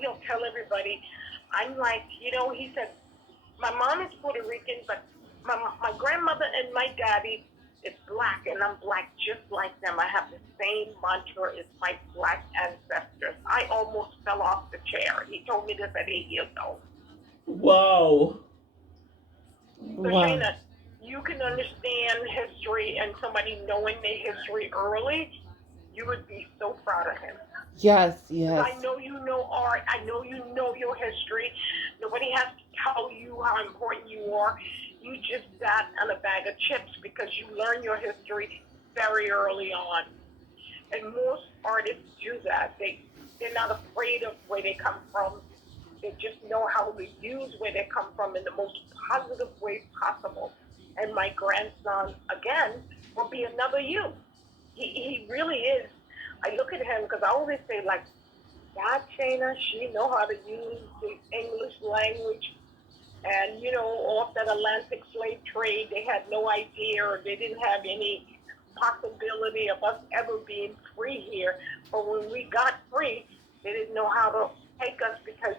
he'll tell everybody, I'm like, he said, my mom is Puerto Rican, but my grandmother and my daddy is black, and I'm black just like them. I have the same mantra as my black ancestors. I almost fell off the chair. He told me this at 8 years old. Wow. So Wow. Shayna, you can understand history and somebody knowing their history early, you would be so proud of him. Yes, Because I yes. know you know art. I know you know your history. Nobody has to tell you how important you are. You just sat on a bag of chips because you learn your history very early on. And most artists do that. They're not afraid of where they come from. They just know how to use where they come from in the most positive way possible. And my grandson, again, will be another you. He really is. I look at him because I always say, like, that Shayna, she know how to use the English language. And, off that Atlantic slave trade, they had no idea or they didn't have any possibility of us ever being free here. But when we got free, they didn't know how to take us because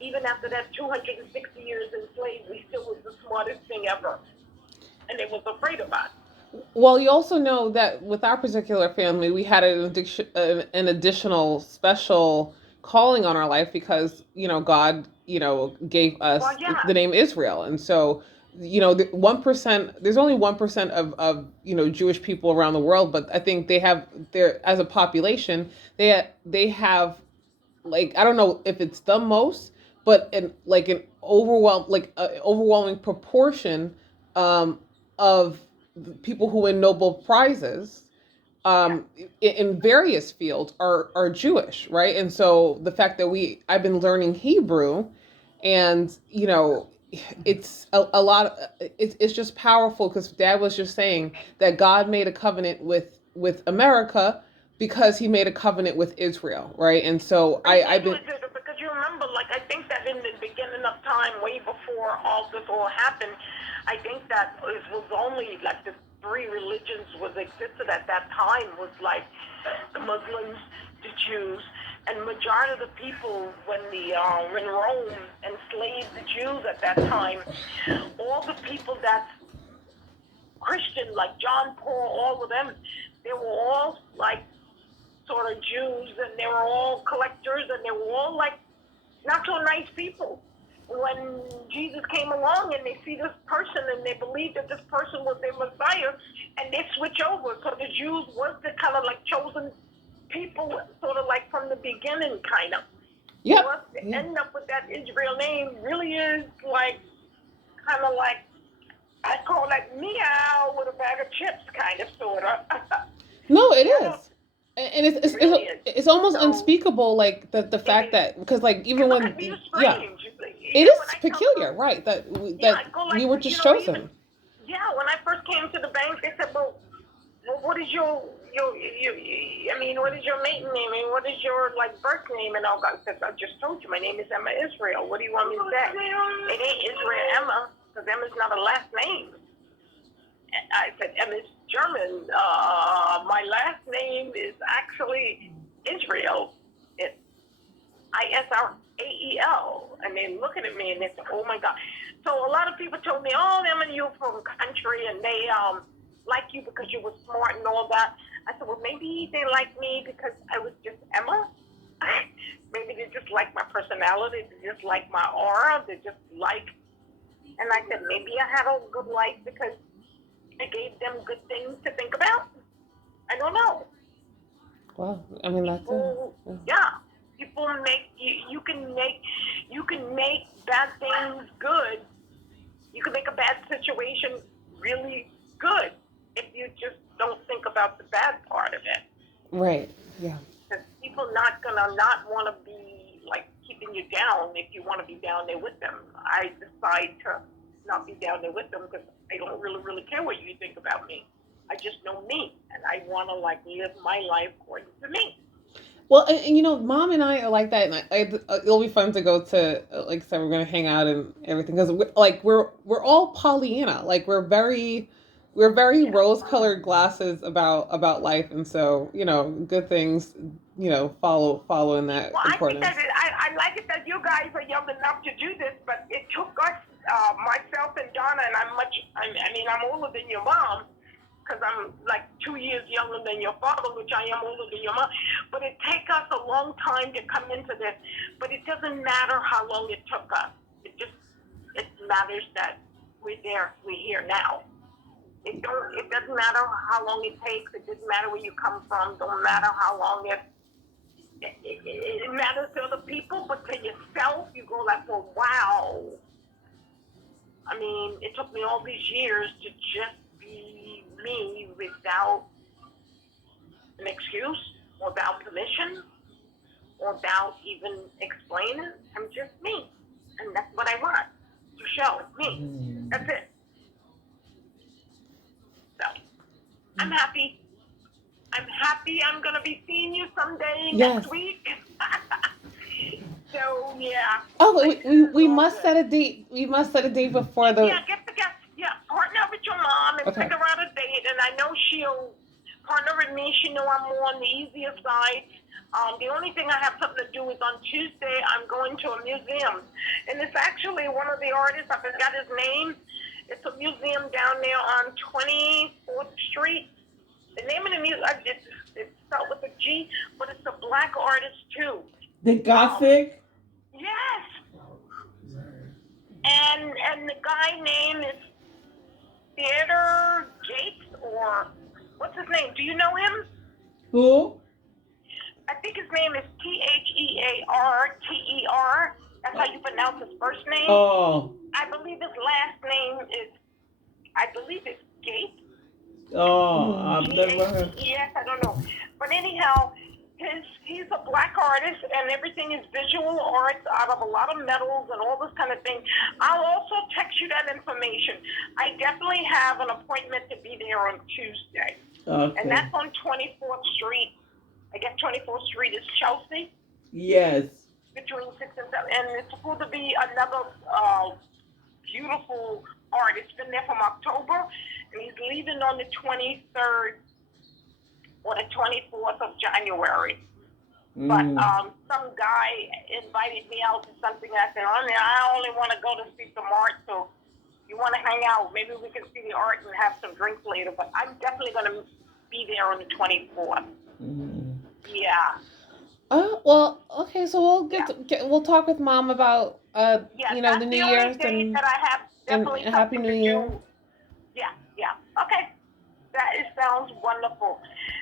even after that 260 years enslaved, we still was the smartest thing ever. And they was afraid of us. Well, you also know that with our particular family, we had an additional special calling on our life because God gave Well, us yeah, the name Israel, and so 1%. There's only 1% of Jewish people around the world, but I think they're as a population they have, like, I don't know if it's the most, but an overwhelming proportion of people who win Nobel prizes yeah. in various fields are Jewish, right? And so the fact that I've been learning Hebrew, and it's a lot. It's just powerful because Dad was just saying that God made a covenant with America because He made a covenant with Israel, right? And so I I've did been. was it because you remember, like I think that in the beginning of time, way before all this all happened, I think that it was only like the three religions was existed at that time was like the Muslims, the Jews, and majority of the people when Rome enslaved the Jews at that time, all the people that's Christian like John Paul, all of them, they were all like sort of Jews, and they were all collectors, and they were all like not so nice people. When Jesus came along and they see this person and they believe that this person was their Messiah, and they switch over. So the Jews was the kind of like chosen people, sort of like from the beginning, kind of. For Yep. us to Yeah. end up with that Israel name really is like kind of like I call that meow with a bag of chips, kind of, sort of. No, it Yeah, is, and it's it it's really it's, is. it's almost So unspeakable, like the it fact is. that, because like It even look at me when, yeah, strange. it When is I tell peculiar, them, right? That yeah, I that go we like, were just even chosen. yeah. When I first came to the bank, they said, well, what is your I mean, what is your maiden name? And what is your like birth name? And all that. I said, I just told you, my name is Emma Israel. What do you want me to say? It ain't Israel Emma because Emma's not a last name. I said, Emma's German. My last name is actually Israel. It's Israel. And they're looking at me and they said, oh my God. So a lot of people told me, oh, Emma, you're from country and they like you because you were smart and all that. I said, well, maybe they like me because I was just Emma. Maybe they just like my personality. They just like my aura. They just like, and I said, maybe I had a good life because I gave them good things to think about. I don't know. Well, I mean that's it. People, Yeah. yeah, people make you can make bad things good. You can make a bad situation really good if you just don't think about the bad part of it. Right. Yeah. Because people not gonna not want to be like keeping you down if you want to be down there with them. I decide to not be down there with them because I don't really care what you think about me. I just know me, and I want to like live my life according to me. Well, and Mom and I are like that, and it'll be fun to go to, like I said, we're gonna hang out and everything because we're all Pollyanna, like we're very Yeah. rose colored glasses about life, and so good things follow in that Well, I think that importance. I like it that you guys are young enough to do this, but it took us, myself and Donna, and I mean, I'm older than your mom, because I'm like 2 years younger than your father, which I am older than your mom. But it takes us a long time to come into this. But it doesn't matter how long it took us. It matters that we're there, we're here now. It doesn't matter how long it takes. It doesn't matter where you come from. Don't matter how long it matters to other people, but to yourself, you go like, well, wow. I mean, it took me all these years to just be me without an excuse, or without permission, or without even explaining. I'm just me. And that's what I want to show. It's me. That's it. So, I'm happy. I'm happy I'm going to be seeing you someday Yes. next week. So, yeah. Oh, Life is we all must good. set a date. We must set a date before the. Yeah, partner with your mom and Okay. figure out a date. And I know she'll partner with me. She know I'm more on the easier side. The only thing I have something to do is on Tuesday I'm going to a museum, and it's actually one of the artists. I forgot his name. It's a museum down there on 24th Street. The name of the museum, it's spelled with a G, but it's a black artist too. The Gothic? Yes. And the guy name is Theater Gates, or what's his name? Do you know him? Who? I think his name is Thearter. That's how you pronounce his first name. Oh. I believe his last name is, I believe it's Gates. Oh, I've never heard. Yes, I don't know. But anyhow, he's a black artist, and everything is visual arts out of a lot of metals and all this kind of thing. I'll also text you that information. I definitely have an appointment to be there on Tuesday. Okay. And that's on 24th Street. I guess 24th Street is Chelsea. Yes. Between 6 and 7. And it's supposed to be another beautiful artist. Been there from October, and he's leaving on the 23rd or the 24th of January. But some guy invited me out to something. I said, I only want to go to see some art, so you want to hang out. Maybe we can see the art and have some drinks later. But I'm definitely going to be there on the 24th. Yeah. Well, okay. So we'll we'll talk with Mom about Yeah, the that's New the only Year's date that I have and definitely Happy something New to Year. do. Yeah. Okay. Sounds wonderful.